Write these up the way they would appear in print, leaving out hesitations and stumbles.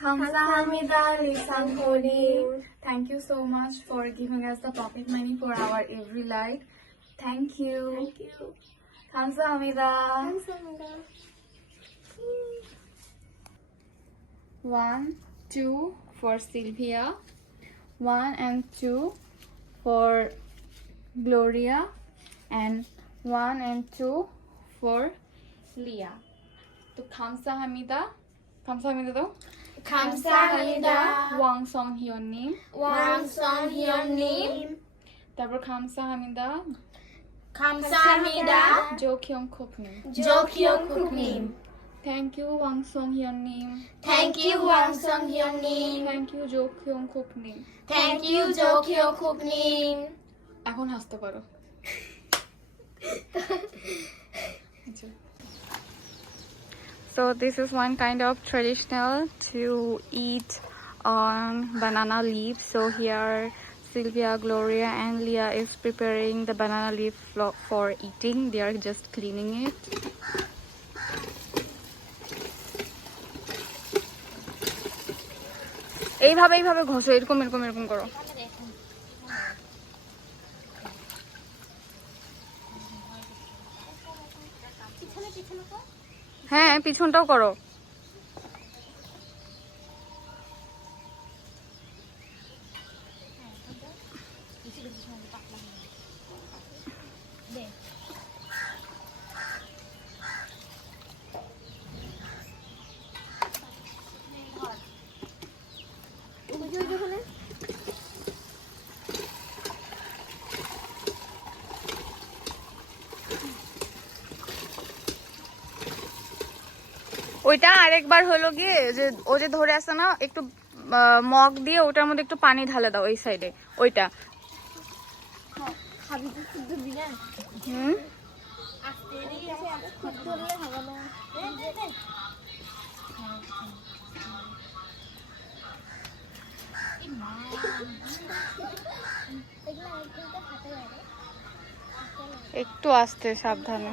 Kamsahamnida Lisankholi. Thank you so much for giving us the pocket money for our every light. Thank you. Thank you. Kamsahamnida. Kamsahamnida. 1, 2 for Sylvia. 1 and 2 for Gloria. And 1 and 2 for Leah. So Kamsahamnida. Kamsahamnida though. Kamsahamnida. Wang Song Hyeonim. Wang Song Hyeonim. তারপর Kamsahamnida. Kamsahamnida. Jo Kyung Kooknim. Jo Kyung Kooknim. Thank you Wang Song Hyeonim. Thank you Wang Song Hyeonim. Thank you Jo Kyung Kooknim. Thank you Jo Kyung Kooknim. এখন হাসতে পারো। So this is one kind of traditional to eat on banana leaf. So here Sylvia, Gloria and Leah is preparing the banana leaf for eating. They are just cleaning it. এইভাবে এইভাবে ঘষো, এরকম এরকম এরকম করো। হ্যাঁ পিছনটাও করো। ওইটা আরেকবার হলো গিয়ে যে ও যে ধরে আসে না, একটু মগ দিয়ে ওটার মধ্যে একটু পানি ঢালে দাও এই সাইডে ওইটা। হুম একটু আস্তে সাবধানে।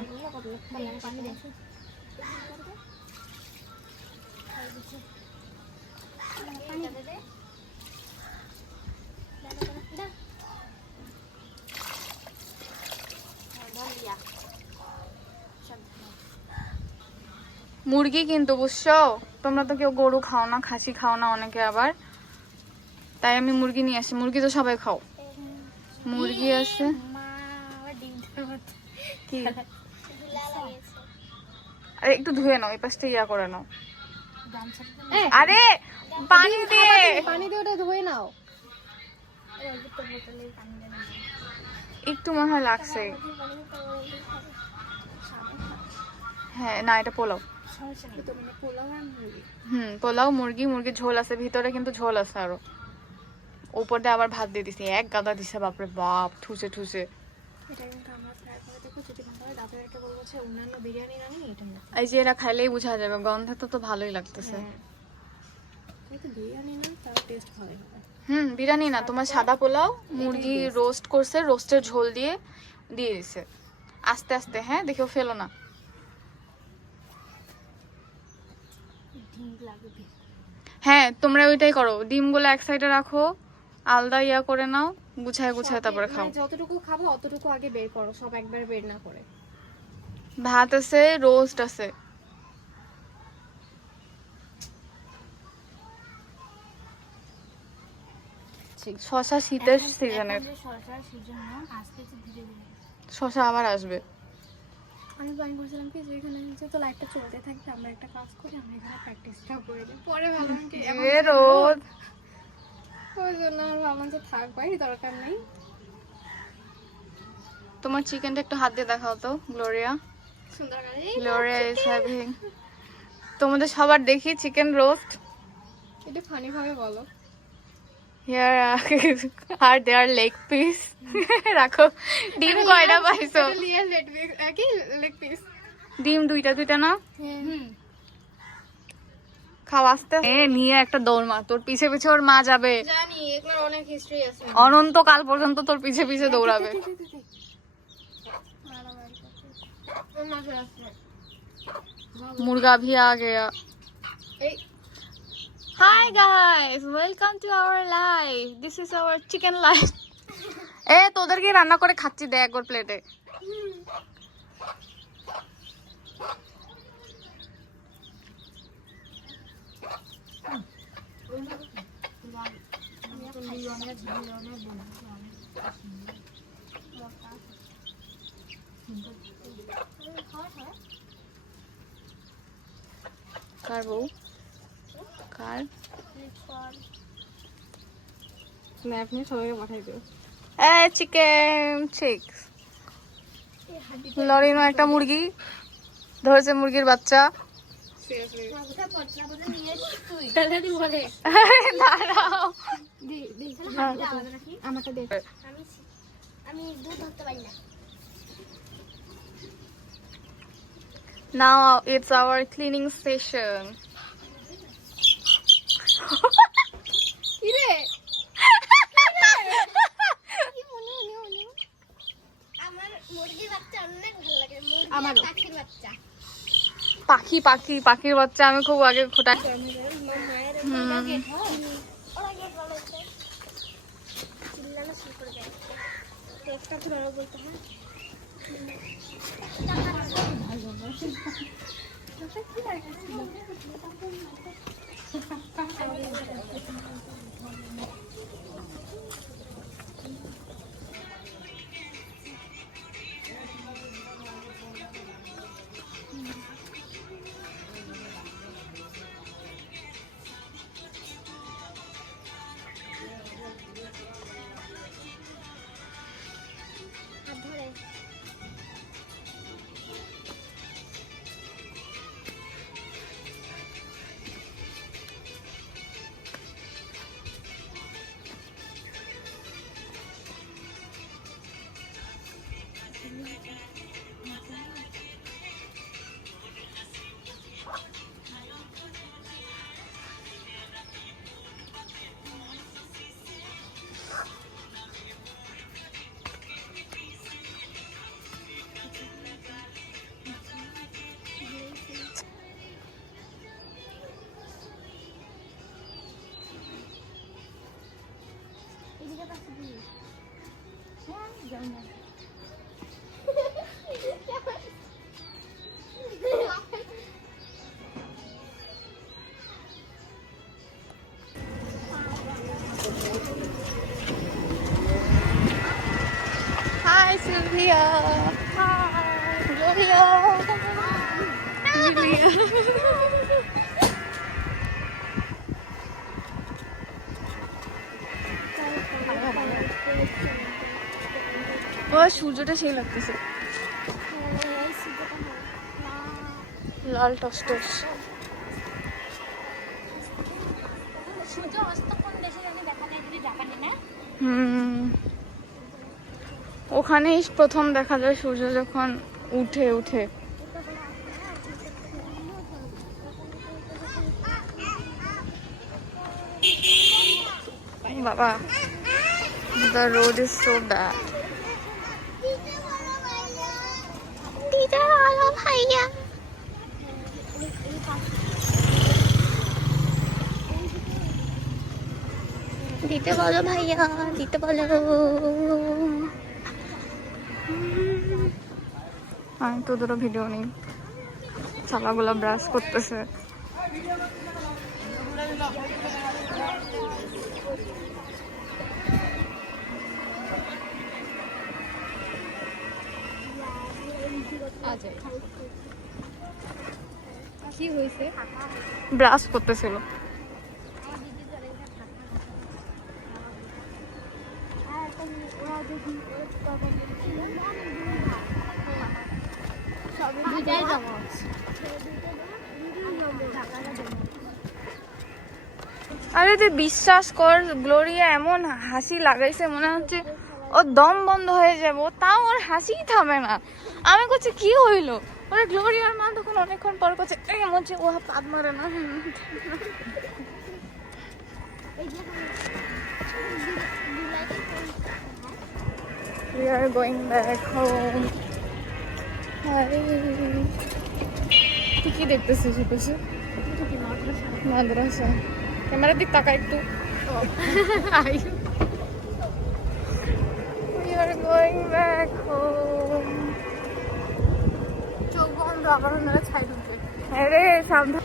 মুরগি কিন্তু বুঝছো, তোমরা তো কেউ গরু খাও না, খাসি খাও না অনেকে আবার, তাই আমি মুরগি নিয়ে আসি। মুরগি তো সবাই খাও, মুরগি আছে কি। আরে একটু ধুয়ে নাও, এই পাশটা ইয়া করে নাও। আরে পানি দিয়ে ওটা ধুয়ে নাও। একটু মনে হয় লাগছে। হ্যাঁ না এটা পোলাও। পোলাও মুরগি, মুরগির ঝোল আছে ভিতরে, কিন্তু ঝোল আছে আরো। উপর দিয়ে আবার ভাত দিয়ে দিছি, এক গাদা দিছে, বাপরে বাপ, ঠুসে ঠুসে। এই যে এরা খাইলেই বোঝা যাবে, গন্ধে তো ভালোই লাগতেছে। বিরিয়ানি না, তোমার সাদা পোলাও, মুরগি রোস্ট করছে, রোস্টের ঝোল দিয়ে দিয়ে দিছে। আস্তে আস্তে, হ্যাঁ দেখেও ফেলো না। হ্যাঁ তোমরা ওইটাই করো, ডিমগুলো এক সাইডে রাখো, আলাদা ইয়া করে নাও, গুছায় গুছায় তারপরে খাও। যতটুকু খাবো অতটুকু আগে বের করো, সব একবার বের না করে। ভাত আছে, রোস্ট আছে। শশা শীতের সিজনের, শশা আবার আসবে। আমি প্ল্যান করছিলাম কি যে এখানে তো লাইটটা চলতে থাকবে, আমরা একটা কাজ করি, আমরা এখানে প্র্যাকটিসটা করে দিই, পরে ভাবলাম কি রোদ, ওই জন্য আর ভাবলাম যে থাক ভাই, দরকার নেই। তোমার চিকেনটা একটু হাত দিয়ে দেখাও তো গ্লোরিয়া। গ্লোরিয়া ইজ হ্যাভিং, তোমাদের সবার দেখি চিকেন রোস্ট। এটা ফানি ভাবে বলো। Here are their leg piece. রাখো। ডিম কয়টা পাইছো? লিয়ার লেগ পিস। ডিম দুইটা দুইটা না? খাও আস্তে। নিয়ে একটা দৌড় মার, তোর পিছে পিছে ওর মা যাবে। জানি এগুলোর অনেক হিস্ট্রি আছে, অনন্তকাল পর্যন্ত তোর পিছে পিছে দৌড়াবে। মুরগা V a Gaya. Hi guys, welcome to our life. This is our chicken life. এ তোদেরকে রান্না করে খাচ্ছি দেখ ওর প্লেটে। কার বউ কার স্ন্যাপ নিয়ে সবাইকে পাঠাই দেবো। চিকেন চিক্স লরিনো একটা মুরগি ধরেছে, মুরগির বাচ্চা। দাঁড়াও আমি দুধ ধরতে পারি না। Now it's our cleaning session. কিরে আমার মুরগির বাচ্চা অনেক ভালো লাগে। আমার পাখির বাচ্চা, পাখির বাচ্চা আমি খুব আগে খোটা। Hi Sylvia. Hi Gloria. Julia. ও সূর্যটা সেই লাগতেছে, লাল টসটস। সূর্য অস্ত কোন দেশে জানি দেখা যায়, যদি জাপানে না? ওখানেই প্রথম দেখা যায় সূর্য যখন উঠে উঠে। বাবা, the road is so bad. দিতে বলো ভাইয়া, দিতে বলো ভাইয়া, দিতে বলো। আমি তো দুটো ভিডিও নেই, ছালাগুলা ব্রাশ করতেছে। কি হয়েছে? ব্রাশ করতেছিল। আরে তুই বিশ্বাস কর, গ্লোরিয়া এমন হাসি লাগাইছে মনে হচ্ছে ওর দম বন্ধ হয়ে যাবো, তাও ওর হাসিই থামে না। আমি করছি কি হইলো, ওরে গ্লোরিয়ার মা তখন অনেকক্ষণ পর করছে মনে ও পাদ মারে না। We are going back home. তুই কি দেখতেছিস? মাদ্রাসা। ক্যামেরার দিক তাকা একটু। We are going back home. চোখ বন্ধ, আবার ওনারা ছাই দিচ্ছে। আরে সাবধান।